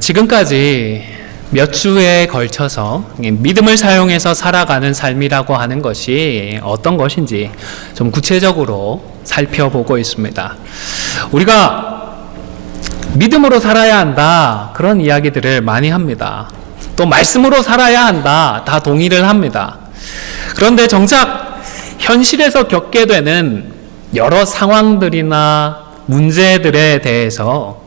지금까지 몇 주에 걸쳐서 믿음을 사용해서 살아가는 삶이라고 하는 것이 어떤 것인지 좀 구체적으로 살펴보고 있습니다. 우리가 믿음으로 살아야 한다, 그런 이야기들을 많이 합니다. 또 말씀으로 살아야 한다, 다 동의를 합니다. 그런데 정작 현실에서 겪게 되는 여러 상황들이나 문제들에 대해서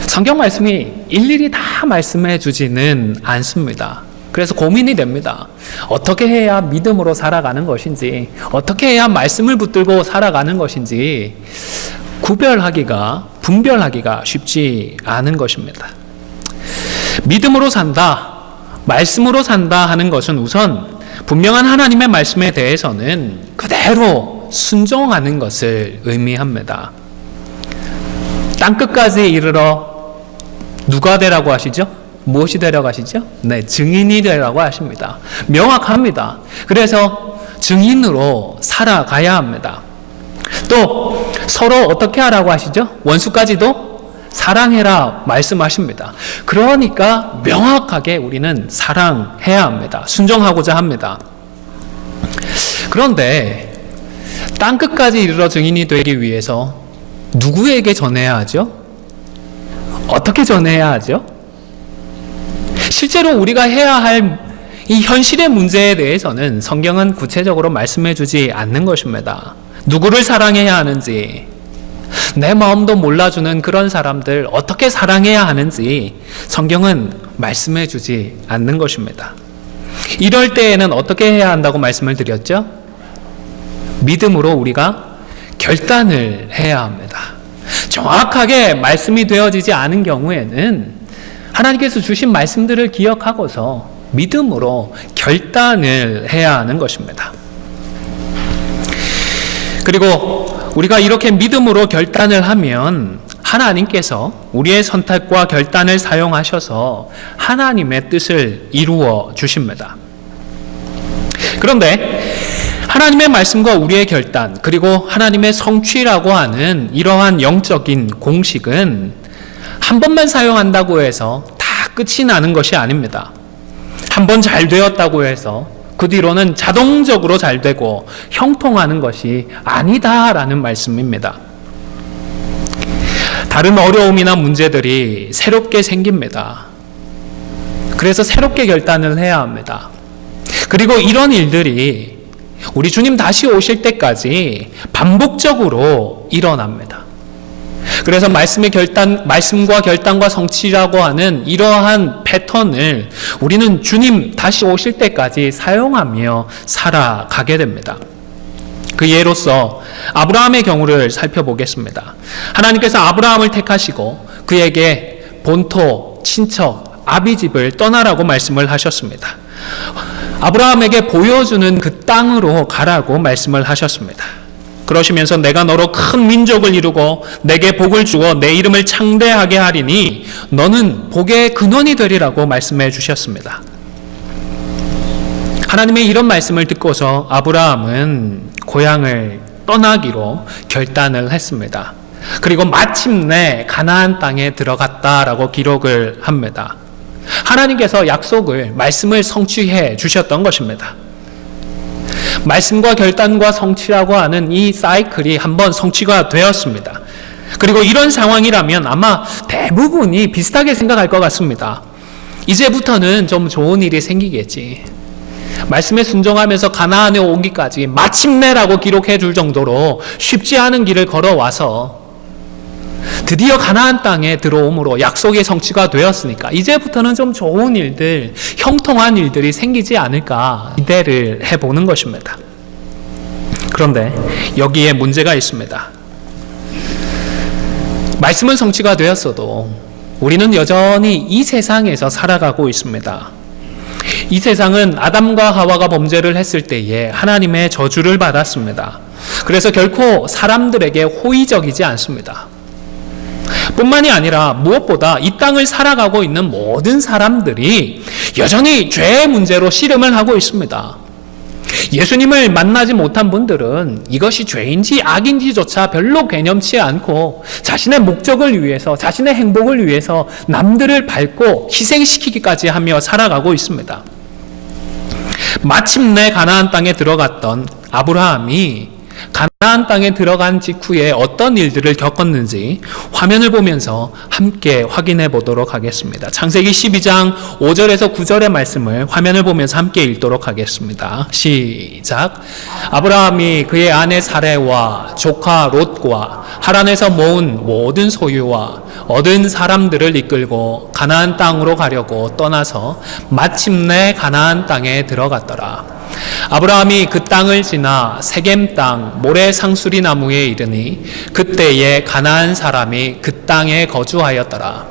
성경 말씀이 일일이 다 말씀해 주지는 않습니다. 그래서 고민이 됩니다. 어떻게 해야 믿음으로 살아가는 것인지, 어떻게 해야 말씀을 붙들고 살아가는 것인지 분별하기가 쉽지 않은 것입니다. 믿음으로 산다, 말씀으로 산다 하는 것은 우선 분명한 하나님의 말씀에 대해서는 그대로 순종하는 것을 의미합니다. 땅끝까지 이르러 누가 되라고 하시죠? 무엇이 되라고 하시죠? 네, 증인이 되라고 하십니다. 명확합니다. 그래서 증인으로 살아가야 합니다. 또 서로 어떻게 하라고 하시죠? 원수까지도 사랑해라 말씀하십니다. 그러니까 명확하게 우리는 사랑해야 합니다. 순종하고자 합니다. 그런데 땅끝까지 이르러 증인이 되기 위해서 누구에게 전해야 하죠? 어떻게 전해야 하죠? 실제로 우리가 해야 할 이 현실의 문제에 대해서는 성경은 구체적으로 말씀해 주지 않는 것입니다. 누구를 사랑해야 하는지, 내 마음도 몰라주는 그런 사람들 어떻게 사랑해야 하는지 성경은 말씀해 주지 않는 것입니다. 이럴 때에는 어떻게 해야 한다고 말씀을 드렸죠? 믿음으로 우리가 결단을 해야 합니다. 정확하게 말씀이 되어지지 않은 경우에는 하나님께서 주신 말씀들을 기억하고서 믿음으로 결단을 해야 하는 것입니다. 그리고 우리가 이렇게 믿음으로 결단을 하면 하나님께서 우리의 선택과 결단을 사용하셔서 하나님의 뜻을 이루어 주십니다. 그런데 하나님의 말씀과 우리의 결단, 그리고 하나님의 성취라고 하는 이러한 영적인 공식은 한 번만 사용한다고 해서 다 끝이 나는 것이 아닙니다. 한 번 잘 되었다고 해서 그 뒤로는 자동적으로 잘 되고 형통하는 것이 아니다라는 말씀입니다. 다른 어려움이나 문제들이 새롭게 생깁니다. 그래서 새롭게 결단을 해야 합니다. 그리고 이런 일들이 우리 주님 다시 오실 때까지 반복적으로 일어납니다. 그래서 말씀과 결단과 성취라고 하는 이러한 패턴을 우리는 주님 다시 오실 때까지 사용하며 살아가게 됩니다. 그 예로서 아브라함의 경우를 살펴보겠습니다. 하나님께서 아브라함을 택하시고 그에게 본토, 친척, 아비집을 떠나라고 말씀을 하셨습니다. 아브라함에게 보여주는 그 땅으로 가라고 말씀을 하셨습니다. 그러시면서 내가 너로 큰 민족을 이루고 내게 복을 주어 내 이름을 창대하게 하리니 너는 복의 근원이 되리라고 말씀해 주셨습니다. 하나님의 이런 말씀을 듣고서 아브라함은 고향을 떠나기로 결단을 했습니다. 그리고 마침내 가나안 땅에 들어갔다라고 기록을 합니다. 하나님께서 말씀을 성취해 주셨던 것입니다. 말씀과 결단과 성취라고 하는 이 사이클이 한번 성취가 되었습니다. 그리고 이런 상황이라면 아마 대부분이 비슷하게 생각할 것 같습니다. 이제부터는 좀 좋은 일이 생기겠지. 말씀에 순종하면서 가나안에 오기까지 마침내라고 기록해 줄 정도로 쉽지 않은 길을 걸어와서 드디어 가나안 땅에 들어옴으로 약속의 성취가 되었으니까 이제부터는 좀 좋은 일들, 형통한 일들이 생기지 않을까 기대를 해보는 것입니다. 그런데 여기에 문제가 있습니다. 말씀은 성취가 되었어도 우리는 여전히 이 세상에서 살아가고 있습니다. 이 세상은 아담과 하와가 범죄를 했을 때에 하나님의 저주를 받았습니다. 그래서 결코 사람들에게 호의적이지 않습니다. 뿐만이 아니라 무엇보다 이 땅을 살아가고 있는 모든 사람들이 여전히 죄의 문제로 씨름을 하고 있습니다. 예수님을 만나지 못한 분들은 이것이 죄인지 악인지조차 별로 개념치 않고 자신의 목적을 위해서, 자신의 행복을 위해서 남들을 밟고 희생시키기까지 하며 살아가고 있습니다. 마침내 가나안 땅에 들어갔던 아브라함이 가나안 땅에 들어간 직후에 어떤 일들을 겪었는지 화면을 보면서 함께 확인해 보도록 하겠습니다. 창세기 12장 5절에서 9절의 말씀을 화면을 보면서 함께 읽도록 하겠습니다. 시작. 아브라함이 그의 아내 사레와 조카 롯과 하란에서 모은 모든 소유와 얻은 사람들을 이끌고 가나안 땅으로 가려고 떠나서 마침내 가나안 땅에 들어갔더라. 아브라함이 그 땅을 지나 세겜 땅 모래 상수리 나무에 이르니 그때에 가나안 사람이 그 땅에 거주하였더라.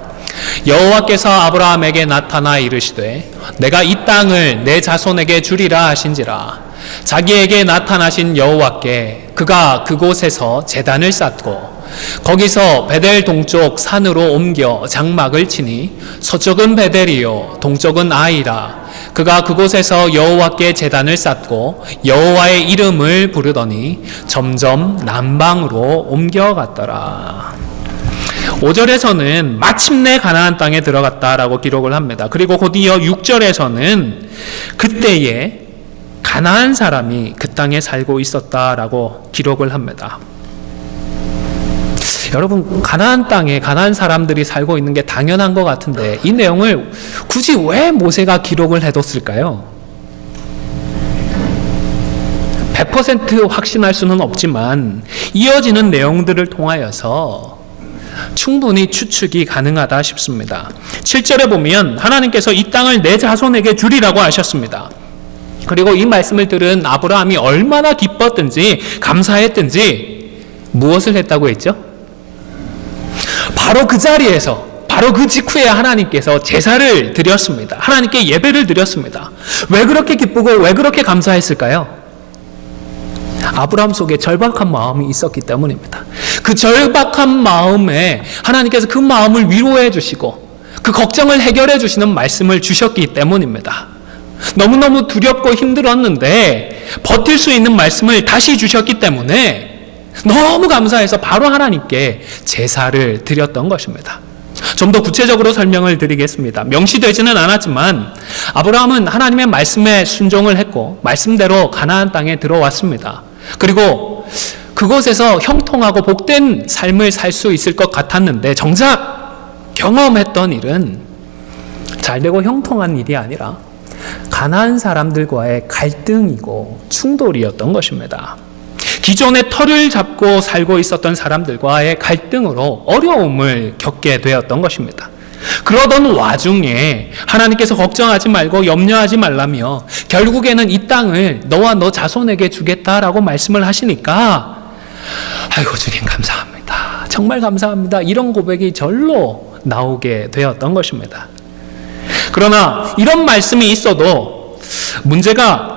여호와께서 아브라함에게 나타나 이르시되 내가 이 땅을 내 자손에게 주리라 하신지라. 자기에게 나타나신 여호와께 그가 그곳에서 제단을 쌓고 거기서 베델 동쪽 산으로 옮겨 장막을 치니 서쪽은 베델이요 동쪽은 아이라. 그가 그곳에서 여호와께 제단을 쌓고 여호와의 이름을 부르더니 점점 남방으로 옮겨갔더라. 5절에서는 마침내 가나안 땅에 들어갔다라고 기록을 합니다. 그리고 곧이어 6절에서는 그때에 가나안 사람이 그 땅에 살고 있었다라고 기록을 합니다. 여러분, 가나안 땅에 가나안 사람들이 살고 있는 게 당연한 것 같은데 이 내용을 굳이 왜 모세가 기록을 해뒀을까요? 100% 확신할 수는 없지만 이어지는 내용들을 통하여서 충분히 추측이 가능하다 싶습니다. 7절에 보면 하나님께서 이 땅을 내 자손에게 주리라고 하셨습니다. 그리고 이 말씀을 들은 아브라함이 얼마나 기뻤든지 감사했든지 무엇을 했다고 했죠? 바로 그 자리에서, 바로 그 직후에 하나님께서 제사를 드렸습니다. 하나님께 예배를 드렸습니다. 왜 그렇게 기쁘고 왜 그렇게 감사했을까요? 아브라함 속에 절박한 마음이 있었기 때문입니다. 그 절박한 마음에 하나님께서 그 마음을 위로해 주시고 그 걱정을 해결해 주시는 말씀을 주셨기 때문입니다. 너무너무 두렵고 힘들었는데 버틸 수 있는 말씀을 다시 주셨기 때문에 너무 감사해서 바로 하나님께 제사를 드렸던 것입니다. 좀 더 구체적으로 설명을 드리겠습니다. 명시되지는 않았지만 아브라함은 하나님의 말씀에 순종을 했고 말씀대로 가나안 땅에 들어왔습니다. 그리고 그곳에서 형통하고 복된 삶을 살 수 있을 것 같았는데 정작 경험했던 일은 잘되고 형통한 일이 아니라 가나안 사람들과의 갈등이고 충돌이었던 것입니다. 기존의 터를 잡고 살고 있었던 사람들과의 갈등으로 어려움을 겪게 되었던 것입니다. 그러던 와중에 하나님께서 걱정하지 말고 염려하지 말라며 결국에는 이 땅을 너와 너 자손에게 주겠다라고 말씀을 하시니까 아이고 주님 감사합니다. 정말 감사합니다. 이런 고백이 절로 나오게 되었던 것입니다. 그러나 이런 말씀이 있어도 문제가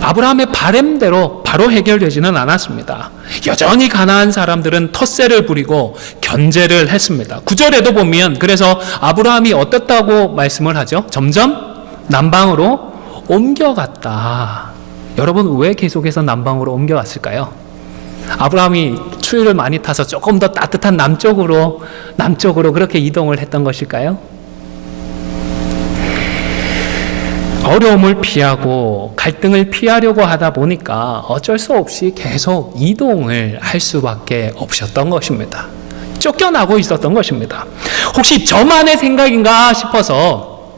아브라함의 바램대로 바로 해결되지는 않았습니다. 여전히 가나안 사람들은 텃세를 부리고 견제를 했습니다. 9절에도 보면 그래서 아브라함이 어떻다고 말씀을 하죠? 점점 남방으로 옮겨갔다. 여러분 왜 계속해서 남방으로 옮겨갔을까요? 아브라함이 추위를 많이 타서 조금 더 따뜻한 남쪽으로 그렇게 이동을 했던 것일까요? 어려움을 피하고 갈등을 피하려고 하다 보니까 어쩔 수 없이 계속 이동을 할 수밖에 없었던 것입니다. 쫓겨나고 있었던 것입니다. 혹시 저만의 생각인가 싶어서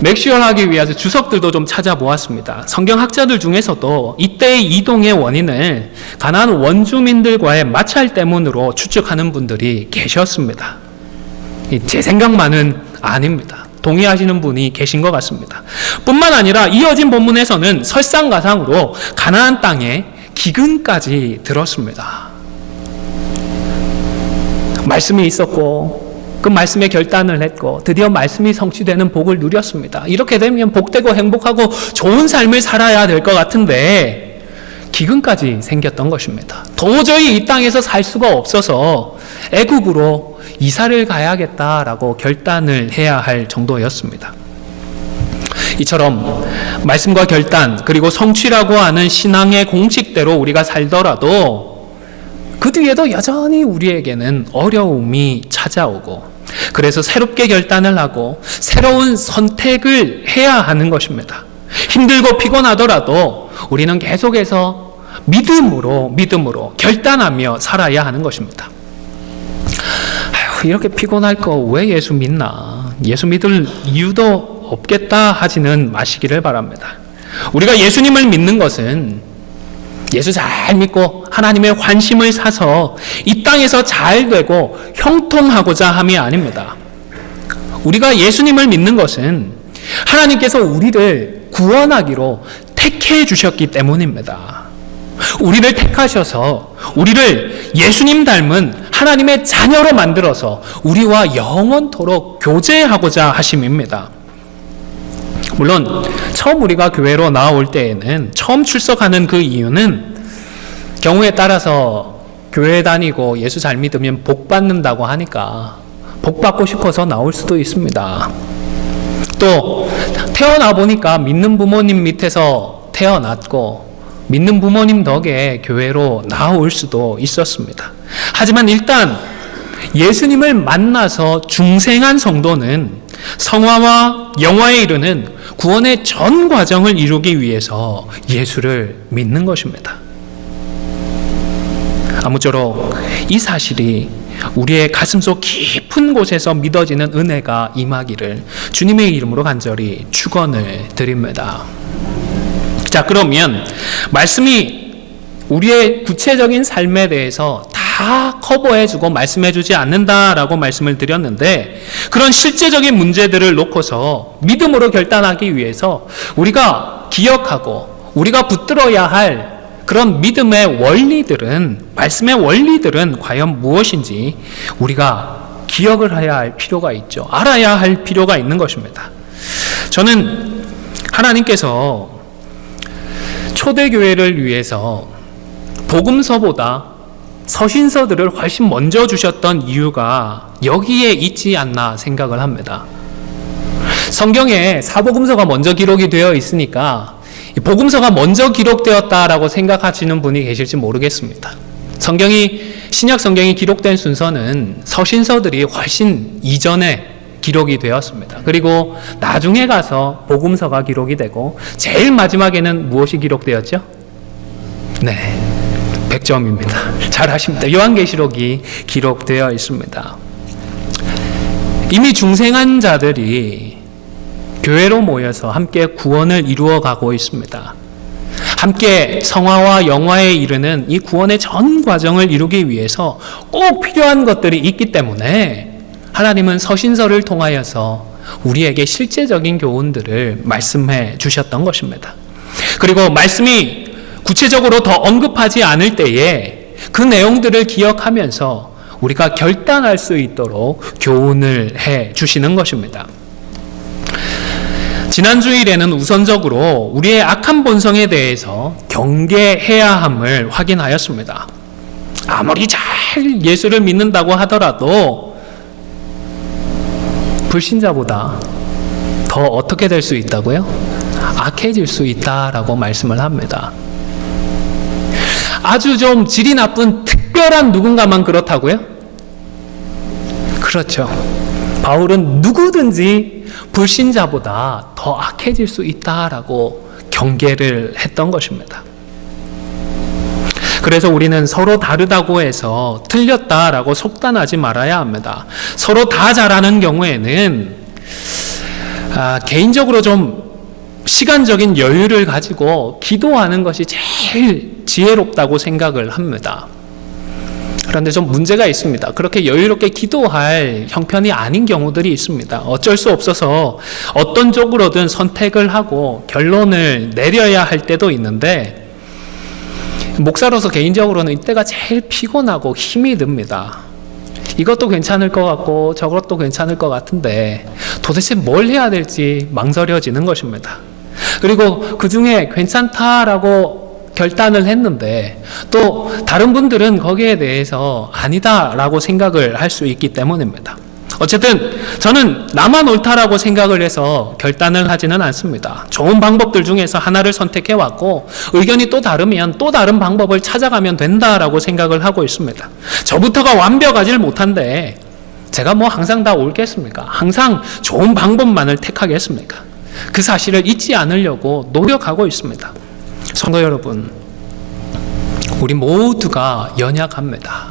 맥시얼하기 위해서 주석들도 좀 찾아보았습니다. 성경학자들 중에서도 이때의 이동의 원인을 가나안 원주민들과의 마찰 때문으로 추측하는 분들이 계셨습니다. 제 생각만은 아닙니다. 동의하시는 분이 계신 것 같습니다. 뿐만 아니라 이어진 본문에서는 설상가상으로 가나안 땅에 기근까지 들었습니다. 말씀이 있었고 그 말씀에 결단을 했고 드디어 말씀이 성취되는 복을 누렸습니다. 이렇게 되면 복되고 행복하고 좋은 삶을 살아야 될 것 같은데 기근까지 생겼던 것입니다. 도저히 이 땅에서 살 수가 없어서 애굽으로 이사를 가야겠다라고 결단을 해야 할 정도였습니다. 이처럼 말씀과 결단 그리고 성취라고 하는 신앙의 공식대로 우리가 살더라도 그 뒤에도 여전히 우리에게는 어려움이 찾아오고 그래서 새롭게 결단을 하고 새로운 선택을 해야 하는 것입니다. 힘들고 피곤하더라도 우리는 계속해서 믿음으로 결단하며 살아야 하는 것입니다. 이렇게 피곤할 거 왜 예수 믿나? 예수 믿을 이유도 없겠다 하지는 마시기를 바랍니다. 우리가 예수님을 믿는 것은 예수 잘 믿고 하나님의 환심을 사서 이 땅에서 잘 되고 형통하고자 함이 아닙니다. 우리가 예수님을 믿는 것은 하나님께서 우리를 구원하기로 택해 주셨기 때문입니다. 우리를 택하셔서 우리를 예수님 닮은 하나님의 자녀로 만들어서 우리와 영원토록 교제하고자 하심입니다. 물론 처음 우리가 교회로 나올 때에는 처음 출석하는 그 이유는 경우에 따라서 교회 다니고 예수 잘 믿으면 복 받는다고 하니까 복 받고 싶어서 나올 수도 있습니다. 또 태어나 보니까 믿는 부모님 밑에서 태어났고 믿는 부모님 덕에 교회로 나올 수도 있었습니다. 하지만 일단 예수님을 만나서 중생한 성도는 성화와 영화에 이르는 구원의 전 과정을 이루기 위해서 예수를 믿는 것입니다. 아무쪼록 이 사실이 우리의 가슴속 깊은 곳에서 믿어지는 은혜가 임하기를 주님의 이름으로 간절히 축원을 드립니다. 자, 그러면 말씀이 우리의 구체적인 삶에 대해서 다 커버해주고 말씀해주지 않는다라고 말씀을 드렸는데 그런 실제적인 문제들을 놓고서 믿음으로 결단하기 위해서 우리가 기억하고 우리가 붙들어야 할 그런 믿음의 원리들은 말씀의 원리들은 과연 무엇인지 우리가 기억을 해야 할 필요가 있죠. 알아야 할 필요가 있는 것입니다. 저는 하나님께서 초대교회를 위해서 복음서보다 서신서들을 훨씬 먼저 주셨던 이유가 여기에 있지 않나 생각을 합니다. 성경에 사복음서가 먼저 기록이 되어 있으니까 복음서가 먼저 기록되었다라고 생각하시는 분이 계실지 모르겠습니다. 신약 성경이 기록된 순서는 서신서들이 훨씬 이전에 기록이 되었습니다. 그리고 나중에 가서 복음서가 기록이 되고 제일 마지막에는 무엇이 기록되었죠? 네, 100점입니다. 잘하십니다. 요한계시록이 기록되어 있습니다. 이미 중생한 자들이 교회로 모여서 함께 구원을 이루어가고 있습니다. 함께 성화와 영화에 이르는 이 구원의 전 과정을 이루기 위해서 꼭 필요한 것들이 있기 때문에 하나님은 서신서를 통하여서 우리에게 실제적인 교훈들을 말씀해 주셨던 것입니다. 그리고 말씀이 구체적으로 더 언급하지 않을 때에 그 내용들을 기억하면서 우리가 결단할 수 있도록 교훈을 해 주시는 것입니다. 지난 주일에는 우선적으로 우리의 악한 본성에 대해서 경계해야 함을 확인하였습니다. 아무리 잘 예수를 믿는다고 하더라도 불신자보다 더 어떻게 될 수 있다고요? 악해질 수 있다라고 말씀을 합니다. 아주 좀 질이 나쁜 특별한 누군가만 그렇다고요? 그렇죠. 바울은 누구든지 불신자보다 더 악해질 수 있다라고 경계를 했던 것입니다. 그래서 우리는 서로 다르다고 해서 틀렸다라고 속단하지 말아야 합니다. 서로 다 잘하는 경우에는 개인적으로 좀 시간적인 여유를 가지고 기도하는 것이 제일 지혜롭다고 생각을 합니다. 그런데 좀 문제가 있습니다. 그렇게 여유롭게 기도할 형편이 아닌 경우들이 있습니다. 어쩔 수 없어서 어떤 쪽으로든 선택을 하고 결론을 내려야 할 때도 있는데 목사로서 개인적으로는 이때가 제일 피곤하고 힘이 듭니다. 이것도 괜찮을 것 같고 저것도 괜찮을 것 같은데 도대체 뭘 해야 될지 망설여지는 것입니다. 그리고 그 중에 괜찮다라고 결단을 했는데 또 다른 분들은 거기에 대해서 아니다라고 생각을 할 수 있기 때문입니다. 어쨌든 저는 나만 옳다라고 생각을 해서 결단을 하지는 않습니다. 좋은 방법들 중에서 하나를 선택해 왔고 의견이 또 다르면 또 다른 방법을 찾아가면 된다라고 생각을 하고 있습니다. 저부터가 완벽하지 못한데 제가 뭐 항상 다 옳겠습니까? 항상 좋은 방법만을 택하겠습니까? 그 사실을 잊지 않으려고 노력하고 있습니다. 성도 여러분, 우리 모두가 연약합니다.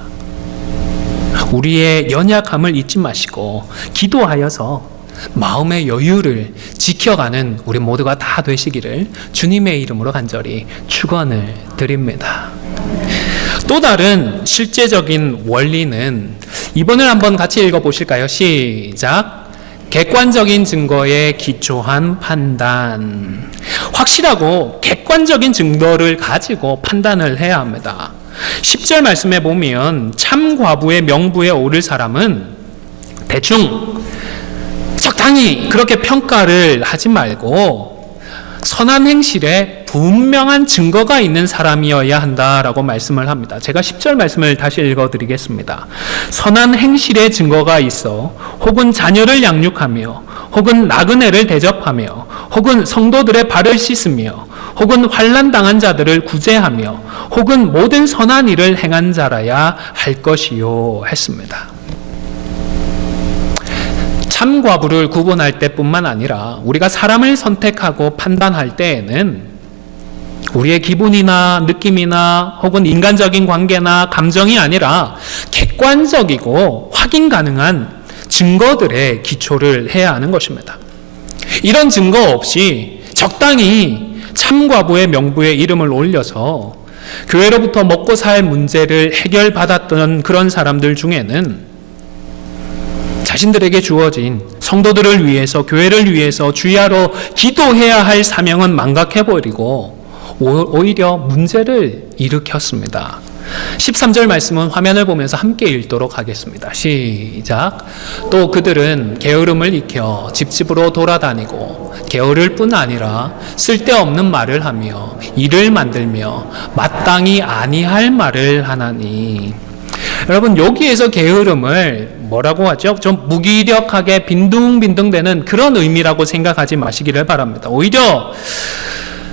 우리의 연약함을 잊지 마시고 기도하여서 마음의 여유를 지켜가는 우리 모두가 다 되시기를 주님의 이름으로 간절히 축원을 드립니다. 또 다른 실제적인 원리는 이번을 한번 같이 읽어보실까요? 시작. 객관적인 증거에 기초한 판단. 확실하고 객관적인 증거를 가지고 판단을 해야 합니다. 10절 말씀에 보면 참 과부의 명부에 오를 사람은 대충 적당히 그렇게 평가를 하지 말고 선한 행실에 분명한 증거가 있는 사람이어야 한다라고 말씀을 합니다. 제가 10절 말씀을 다시 읽어드리겠습니다. 선한 행실에 증거가 있어 혹은 자녀를 양육하며 혹은 나그네를 대접하며 혹은 성도들의 발을 씻으며 혹은 환난 당한 자들을 구제하며 혹은 모든 선한 일을 행한 자라야 할 것이요 했습니다. 참 과부를 구분할 때뿐만 아니라 우리가 사람을 선택하고 판단할 때에는 우리의 기분이나 느낌이나 혹은 인간적인 관계나 감정이 아니라 객관적이고 확인 가능한 증거들의 기초를 해야 하는 것입니다. 이런 증거 없이 적당히 참과부의 명부에 이름을 올려서 교회로부터 먹고 살 문제를 해결받았던 그런 사람들 중에는 자신들에게 주어진 성도들을 위해서, 교회를 위해서 주야로 기도해야 할 사명은 망각해버리고 오히려 문제를 일으켰습니다. 13절 말씀은 화면을 보면서 함께 읽도록 하겠습니다. 시작. 또 그들은 게으름을 익혀 집집으로 돌아다니고 게으를 뿐 아니라 쓸데없는 말을 하며 일을 만들며 마땅히 아니할 말을 하나니. 여러분, 여기에서 게으름을 뭐라고 하죠? 좀 무기력하게 빈둥빈둥대는 그런 의미라고 생각하지 마시기를 바랍니다. 오히려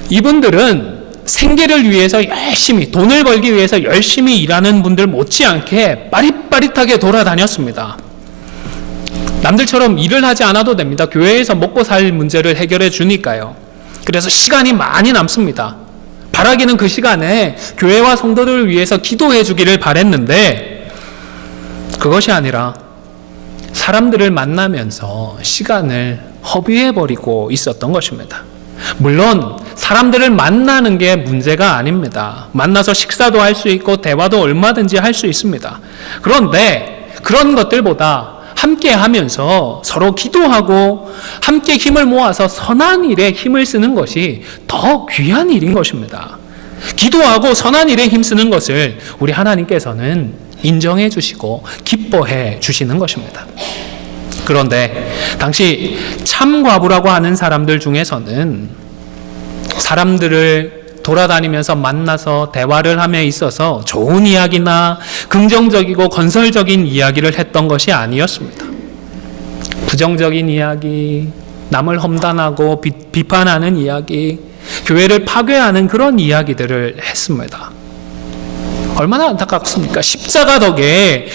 이분들은 생계를 위해서 열심히, 돈을 벌기 위해서 열심히 일하는 분들 못지않게 빠릿빠릿하게 돌아다녔습니다. 남들처럼 일을 하지 않아도 됩니다. 교회에서 먹고 살 문제를 해결해 주니까요. 그래서 시간이 많이 남습니다. 바라기는 그 시간에 교회와 성도들을 위해서 기도해 주기를 바랬는데 그것이 아니라 사람들을 만나면서 시간을 허비해버리고 있었던 것입니다. 물론 사람들을 만나는 게 문제가 아닙니다. 만나서 식사도 할 수 있고 대화도 얼마든지 할 수 있습니다. 그런데 그런 것들보다 함께 하면서 서로 기도하고 함께 힘을 모아서 선한 일에 힘을 쓰는 것이 더 귀한 일인 것입니다. 기도하고 선한 일에 힘쓰는 것을 우리 하나님께서는 인정해 주시고 기뻐해 주시는 것입니다. 그런데 당시 참과부라고 하는 사람들 중에서는 사람들을 돌아다니면서 만나서 대화를 함에 있어서 좋은 이야기나 긍정적이고 건설적인 이야기를 했던 것이 아니었습니다. 부정적인 이야기, 남을 험담하고 비판하는 이야기, 교회를 파괴하는 그런 이야기들을 했습니다. 얼마나 안타깝습니까? 십자가 덕에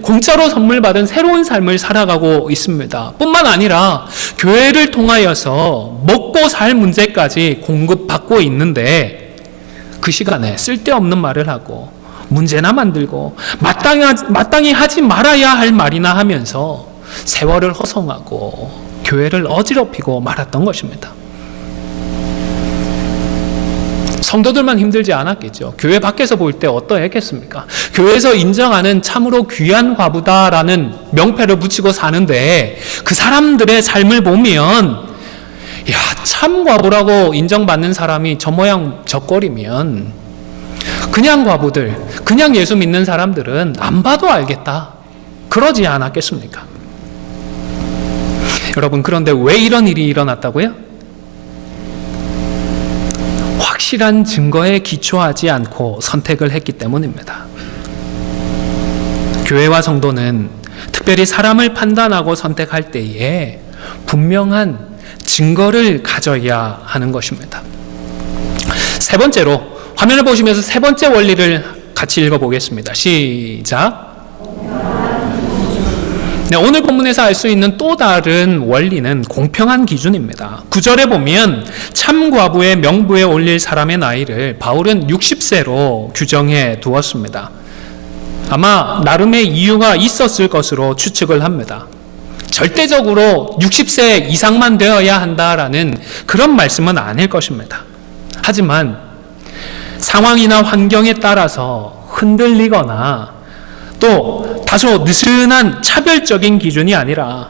공짜로 선물 받은 새로운 삶을 살아가고 있습니다. 뿐만 아니라 교회를 통하여서 먹고 살 문제까지 공급받고 있는데 그 시간에 쓸데없는 말을 하고 문제나 만들고 마땅히 하지 말아야 할 말이나 하면서 세월을 허송하고 교회를 어지럽히고 말았던 것입니다. 성도들만 힘들지 않았겠죠. 교회 밖에서 볼 때 어떠했겠습니까? 교회에서 인정하는 참으로 귀한 과부다라는 명패를 붙이고 사는데 그 사람들의 삶을 보면 참 과부라고 인정받는 사람이 저 모양 저 꼴이면 그냥 과부들, 그냥 예수 믿는 사람들은 안 봐도 알겠다. 그러지 않았겠습니까? 여러분, 그런데 왜 이런 일이 일어났다고요? 확실한 증거에 기초하지 않고 선택을 했기 때문입니다. 교회와 성도는 특별히 사람을 판단하고 선택할 때에 분명한 증거를 가져야 하는 것입니다. 세 번째로 화면을 보시면서 세 번째 원리를 같이 읽어보겠습니다. 시작. 네, 오늘 본문에서 알 수 있는 또 다른 원리는 공평한 기준입니다. 9절에 보면 참과부의 명부에 올릴 사람의 나이를 바울은 60세로 규정해 두었습니다. 아마 나름의 이유가 있었을 것으로 추측을 합니다. 절대적으로 60세 이상만 되어야 한다라는 그런 말씀은 아닐 것입니다. 하지만 상황이나 환경에 따라서 흔들리거나 또 다소 느슨한 차별적인 기준이 아니라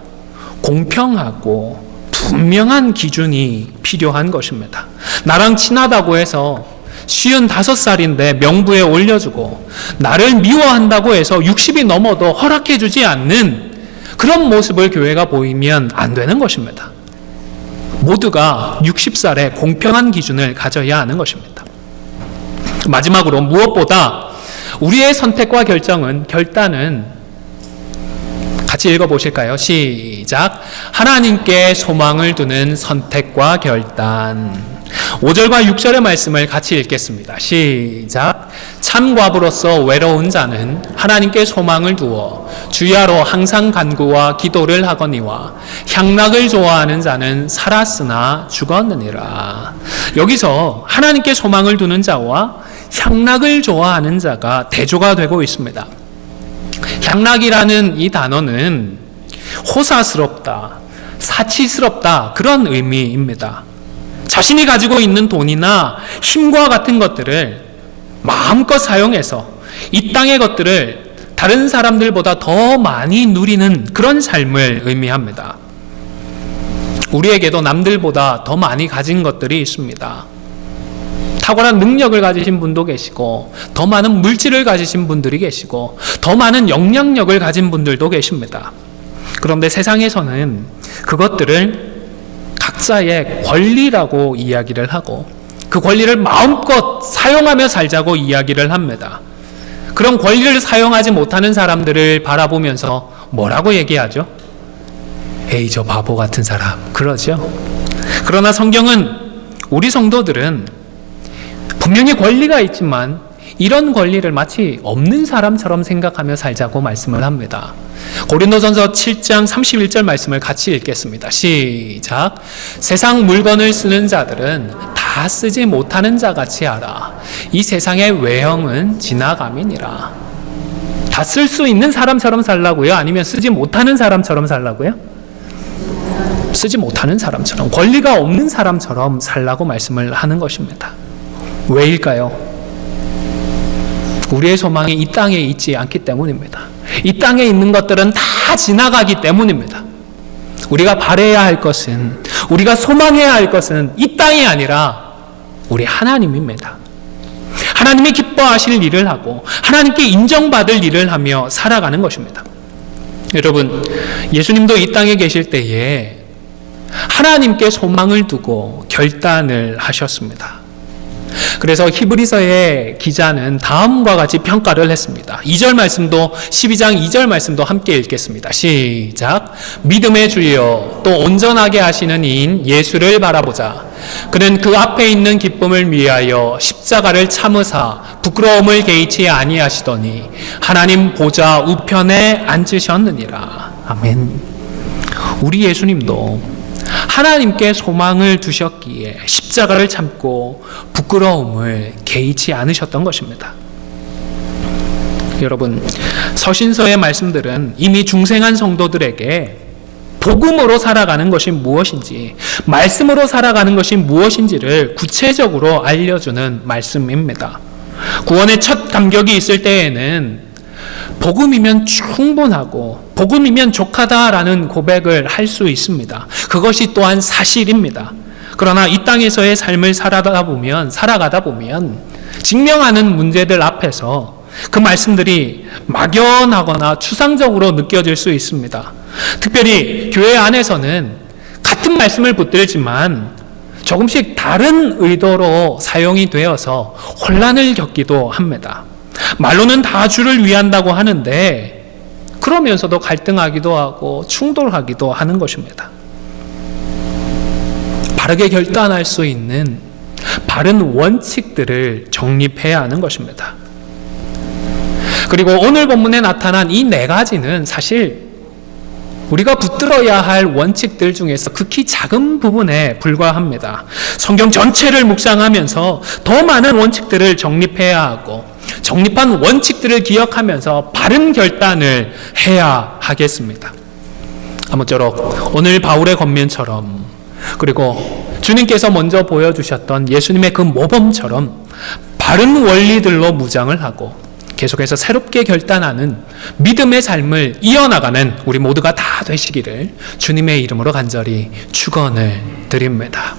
공평하고 분명한 기준이 필요한 것입니다. 나랑 친하다고 해서 55살인데 명부에 올려주고 나를 미워한다고 해서 60이 넘어도 허락해주지 않는 그런 모습을 교회가 보이면 안 되는 것입니다. 모두가 60살의 공평한 기준을 가져야 하는 것입니다. 마지막으로 무엇보다 우리의 선택과 결단은 같이 읽어보실까요? 시작. 하나님께 소망을 두는 선택과 결단. 5절과 6절의 말씀을 같이 읽겠습니다. 시작. 참과부로서 외로운 자는 하나님께 소망을 두어 주야로 항상 간구와 기도를 하거니와 향락을 좋아하는 자는 살았으나 죽었느니라. 여기서 하나님께 소망을 두는 자와 향락을 좋아하는 자가 대조가 되고 있습니다. 향락이라는 이 단어는 호사스럽다, 사치스럽다 그런 의미입니다. 자신이 가지고 있는 돈이나 힘과 같은 것들을 마음껏 사용해서 이 땅의 것들을 다른 사람들보다 더 많이 누리는 그런 삶을 의미합니다. 우리에게도 남들보다 더 많이 가진 것들이 있습니다. 탁월한 능력을 가지신 분도 계시고 더 많은 물질을 가지신 분들이 계시고 더 많은 영향력을 가진 분들도 계십니다. 그런데 세상에서는 그것들을 각자의 권리라고 이야기를 하고 그 권리를 마음껏 사용하며 살자고 이야기를 합니다. 그런 권리를 사용하지 못하는 사람들을 바라보면서 뭐라고 얘기하죠? 에이, 저 바보 같은 사람. 그러죠? 그러나 성경은 우리 성도들은 분명히 권리가 있지만 이런 권리를 마치 없는 사람처럼 생각하며 살자고 말씀을 합니다. 고린도전서 7장 31절 말씀을 같이 읽겠습니다. 시작. 세상 물건을 쓰는 자들은 다 쓰지 못하는 자같이 하라. 이 세상의 외형은 지나감이니라. 다 쓸 수 있는 사람처럼 살라고요? 아니면 쓰지 못하는 사람처럼 살라고요? 쓰지 못하는 사람처럼, 권리가 없는 사람처럼 살라고 말씀을 하는 것입니다. 왜일까요? 우리의 소망이 이 땅에 있지 않기 때문입니다. 이 땅에 있는 것들은 다 지나가기 때문입니다. 우리가 바라야 할 것은, 우리가 소망해야 할 것은 이 땅이 아니라 우리 하나님입니다. 하나님이 기뻐하실 일을 하고 하나님께 인정받을 일을 하며 살아가는 것입니다. 여러분, 예수님도 이 땅에 계실 때에 하나님께 소망을 두고 결단을 하셨습니다. 그래서 히브리서의 기자는 다음과 같이 평가를 했습니다. 2절 말씀도 12장 2절 말씀도 함께 읽겠습니다. 시작. 믿음의 주여 또 온전하게 하시는 이인 예수를 바라보자. 그는 그 앞에 있는 기쁨을 위하여 십자가를 참으사 부끄러움을 개의치 아니하시더니 하나님 보좌 우편에 앉으셨느니라. 아멘. 우리 예수님도 하나님께 소망을 두셨기에 십자가를 참고 부끄러움을 개의치 않으셨던 것입니다. 여러분, 서신서의 말씀들은 이미 중생한 성도들에게 복음으로 살아가는 것이 무엇인지, 말씀으로 살아가는 것이 무엇인지를 구체적으로 알려주는 말씀입니다. 구원의 첫 감격이 있을 때에는 복음이면 충분하고 복음이면 족하다라는 고백을 할 수 있습니다. 그것이 또한 사실입니다. 그러나 이 땅에서의 삶을 살아가다 보면 직면하는 문제들 앞에서 그 말씀들이 막연하거나 추상적으로 느껴질 수 있습니다. 특별히 교회 안에서는 같은 말씀을 붙들지만 조금씩 다른 의도로 사용이 되어서 혼란을 겪기도 합니다. 말로는 다 주를 위한다고 하는데 그러면서도 갈등하기도 하고 충돌하기도 하는 것입니다. 바르게 결단할 수 있는 바른 원칙들을 정립해야 하는 것입니다. 그리고 오늘 본문에 나타난 이 네 가지는 사실 우리가 붙들어야 할 원칙들 중에서 극히 작은 부분에 불과합니다. 성경 전체를 묵상하면서 더 많은 원칙들을 정립해야 하고 정립한 원칙들을 기억하면서 바른 결단을 해야 하겠습니다. 아무쪼록 오늘 바울의 권면처럼 그리고 주님께서 먼저 보여주셨던 예수님의 그 모범처럼 바른 원리들로 무장을 하고 계속해서 새롭게 결단하는 믿음의 삶을 이어나가는 우리 모두가 다 되시기를 주님의 이름으로 간절히 축원을 드립니다.